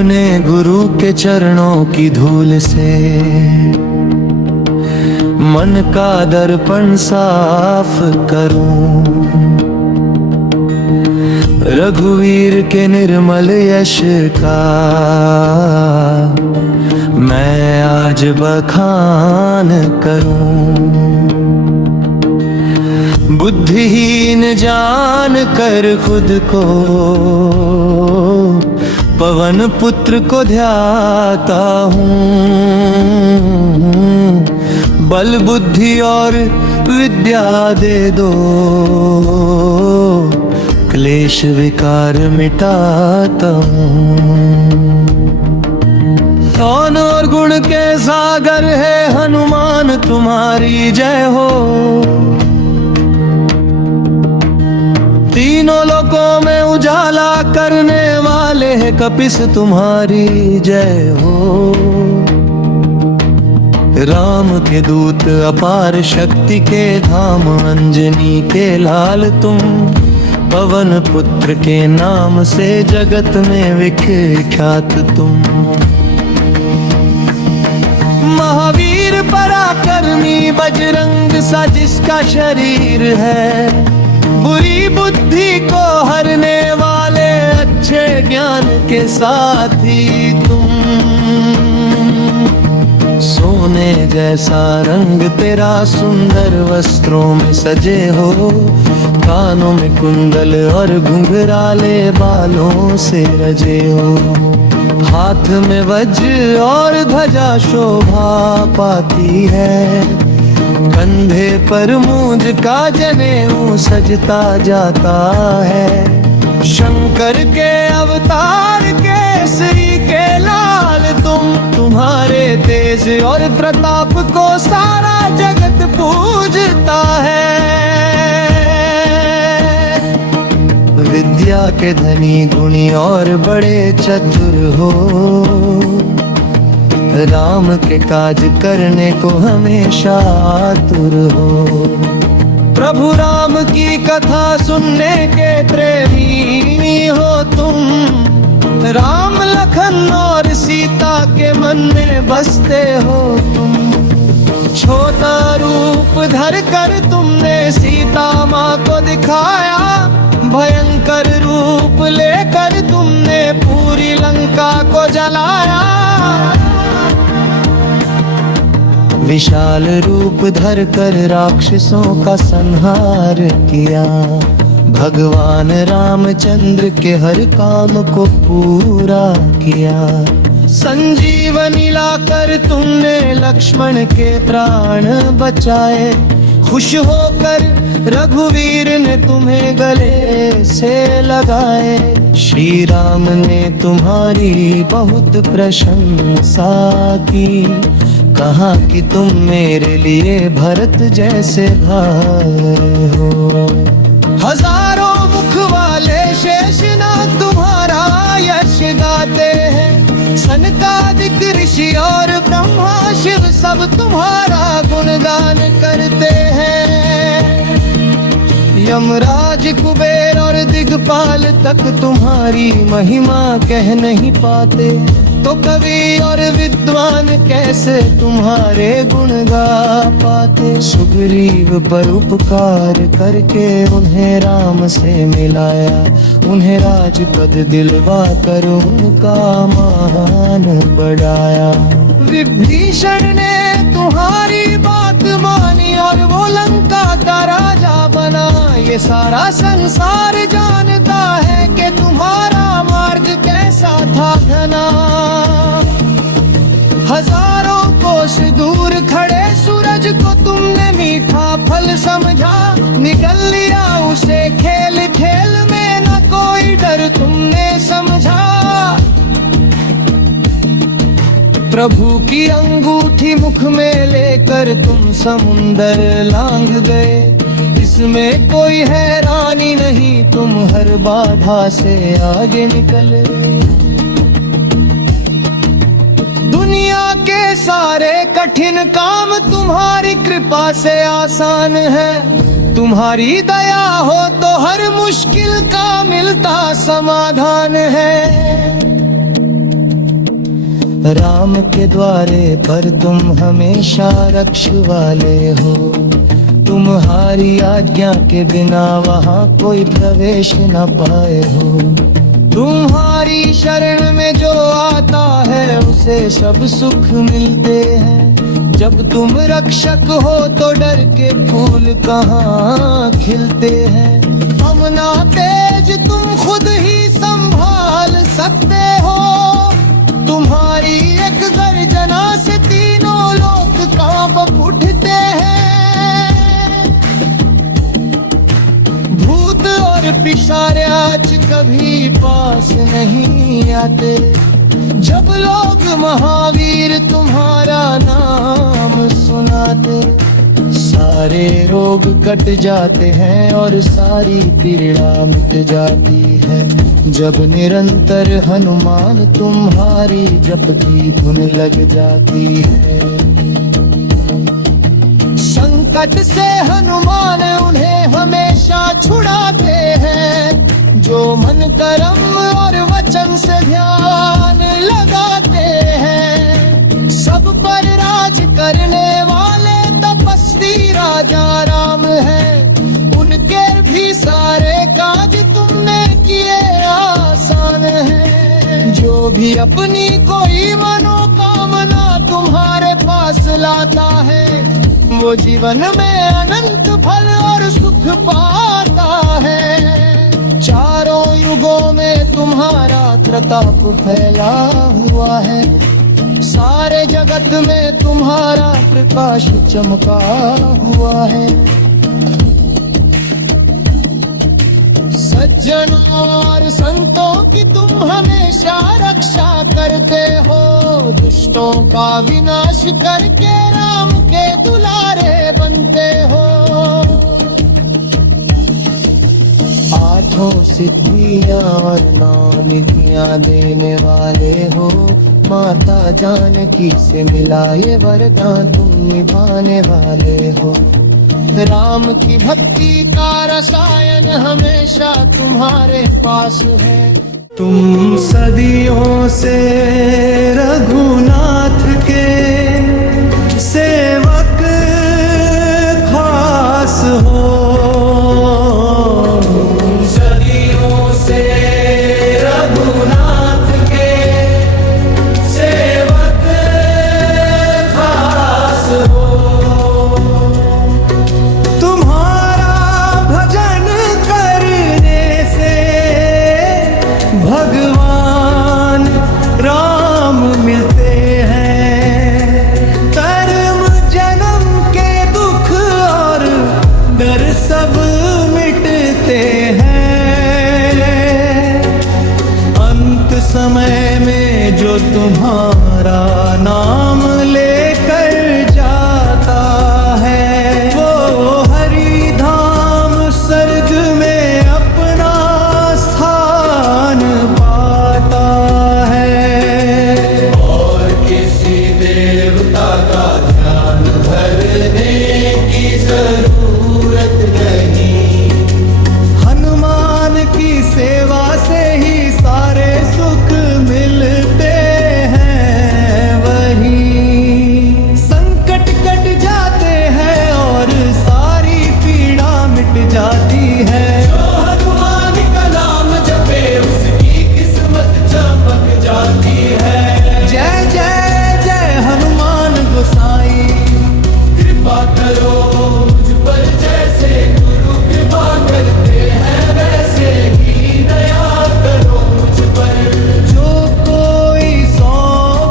अपने गुरु के चरणों की धूल से मन का दर्पण साफ करूं। रघुवीर के निर्मल यश का मैं आज बखान करूं। बुद्धिहीन जान कर खुद को पवन पुत्र को ध्याता हूँ। बल बुद्धि और विद्या दे दो, क्लेश विकार मिटाता हूँ। कौन और गुण के सागर है हनुमान तुम्हारी जय हो। तीनों लोकों में उजाला करने वाले हैं कपीस तुम्हारी जय हो। राम के दूत अपार शक्ति के धाम अंजनी के लाल तुम। पवन पुत्र के नाम से जगत में विख्यात तुम। महावीर पराक्रमी बजरंग सा जिसका शरीर है। बुरी बुद्धि को हरने वाले अच्छे ज्ञान के साथी तुम। सोने जैसा रंग तेरा सुंदर वस्त्रों में सजे हो। कानों में कुंडल और घुंघराले बालों से रजे हो। हाथ में वज्र और ध्वजा शोभा पाती है। कंधे पर मूंज का जनेऊ सजता जाता है। शंकर के अवतार केसरी के लाल तुम। तुम्हारे तेज और प्रताप को सारा जगत पूजता है। विद्या के धनी गुणी और बड़े चतुर हो। राम के काज करने को हमेशा आतुर हो। प्रभु राम की कथा सुनने के प्रेमी हो तुम। राम लखन और सीता के मन में बसते हो तुम। छोटा रूप धर कर तुमने सीता माँ को दिखाया। भयंकर रूप लेकर तुमने पूरी लंका को जलाया। विशाल रूप धर कर राक्षसों का संहार किया। भगवान रामचंद्र के हर काम को पूरा किया। संजीवनी लाकर तुमने लक्ष्मण के प्राण बचाए। खुश होकर रघुवीर ने तुम्हें गले से लगाए। श्री राम ने तुम्हारी बहुत प्रशंसा की। कहा कि तुम मेरे लिए भरत जैसे भाई हो। हजारों मुख वाले शेषनाग तुम्हारा यश गाते हैं। सनकादिक ऋषि और ब्रह्मा शिव सब तुम्हारा गुणगान करते हैं। यमराज कुबेर और दिग्पाल तक तुम्हारी महिमा कह नहीं पाते। तो कवि और विद्वान कैसे तुम्हारे गुण गा पाते। सुग्रीव पर उपकार करके उन्हें राम से मिलाया। उन्हें राजपद दिलवा कर उनका मान बढ़ाया। विभीषण ने तुम्हारी बात मानी और वो लंका का राजा बना। ये सारा संसार जानता है कि तुम्हारा मार्ग कैसा था घना। हजारों कोस दूर खड़े सूरज को तुमने मीठा फल समझा। निकल लिया उसे खेल खेल में न कोई डर तुमने समझा। प्रभु की अंगूठी मुख में लेकर तुम समुंदर लांघ गए। इसमें कोई हैरानी नहीं, तुम हर बाधा से आगे निकले। दुनिया के सारे कठिन काम तुम्हारी कृपा से आसान है। तुम्हारी दया हो तो हर मुश्किल का मिलता समाधान है। राम के द्वारे पर तुम हमेशा रखवाले हो। तुम्हारी आज्ञा के बिना वहाँ कोई प्रवेश न पाए हो। तुम्हारी शरण में जो आता है उसे सब सुख मिलते हैं। जब तुम रक्षक हो तो डर के फूल कहाँ खिलते हैं। अपना तेज तुम खुद ही संभाल सकते हो। तुम्हारी एक गर्जना से तीनों लोग कांप उठते हैं। भूत और पिशाच कभी पास नहीं आते। जब लोग महावीर तुम्हारा नाम सुनाते, सारे रोग कट जाते हैं और सारी पीड़ा मिट जाती है। जब निरंतर हनुमान तुम्हारी जप की धुन लग जाती है। संकट से हनुमान उन्हें हमेशा छुड़ाते हैं। जो मन कर्म और वचन से ध्यान लगाते हैं। सब पर राज करने वाले तपस्वी राजा राम है। उनके भी सारे काज तुमने किए आसान है। जो भी अपनी कोई मनोकामना तुम्हारे पास लाता है, वो जीवन में अनंत फल और सुख पाता है। चारों युगों में तुम्हारा प्रताप फैला हुआ है। सारे जगत में तुम्हारा प्रकाश चमका हुआ है। सज्जनों और संतों की तुम हमेशा रक्षा करते हो। दुष्टों का विनाश करके राम के दुलारे बनते हो। आठों सिद्धियां और नौ निधियां देने वाले हो। माता जानकी से मिला ये वरदान तुम निभाने वाले हो। राम की भक्ति का रसायन हमेशा तुम्हारे पास है। तुम सदियों से रघुनाथ के सेवक खास हो। सदियों से रघुनाथ के सेवक खास हो। तुम्हारा भजन करने से भगवान राम मिलते हैं। कर्म जन्म के दुख और डर सब मिटते हैं। अंत समय में जो तुम्हारा नाम लेकर जाता है, वो हरि धाम स्वर्ग में अपना स्थान पाता है। और किसी देवता का ध्यान धरने की जरूरत नहीं। हनुमान की सेवा से ही सारे सुख मिलते हैं। वही संकट कट जाते हैं और सारी पीड़ा मिट जाती है। जो हनुमान का नाम जपे उसकी किस्मत चमक जाती है। जय जय जय हनुमान गोसाई। कृपा करो मुझ पर जैसे गुरु कृपा करते हैं, वैसे ही दया करो मुझ पर। जो कोई 100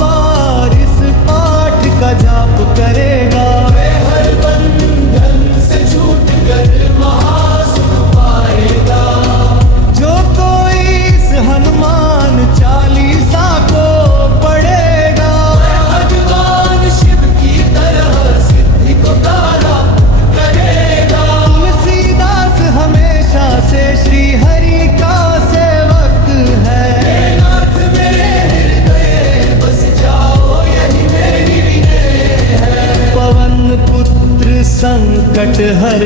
बार इस पाठ का जाप करेगा, वह हर बंधन से छूट कर महासुख पाएगा। जो कोई इस हनुमान चालीसा को पढ़ेगा, वह भगवान शिव की तरह सिद्धि को तारा करेगा। तुलसीदास हमेशा से श्री हरि का सेवक है। नाथ मेरे हृदय बस जाओ यही मेरी विनय है। पवन पुत्र संकट हर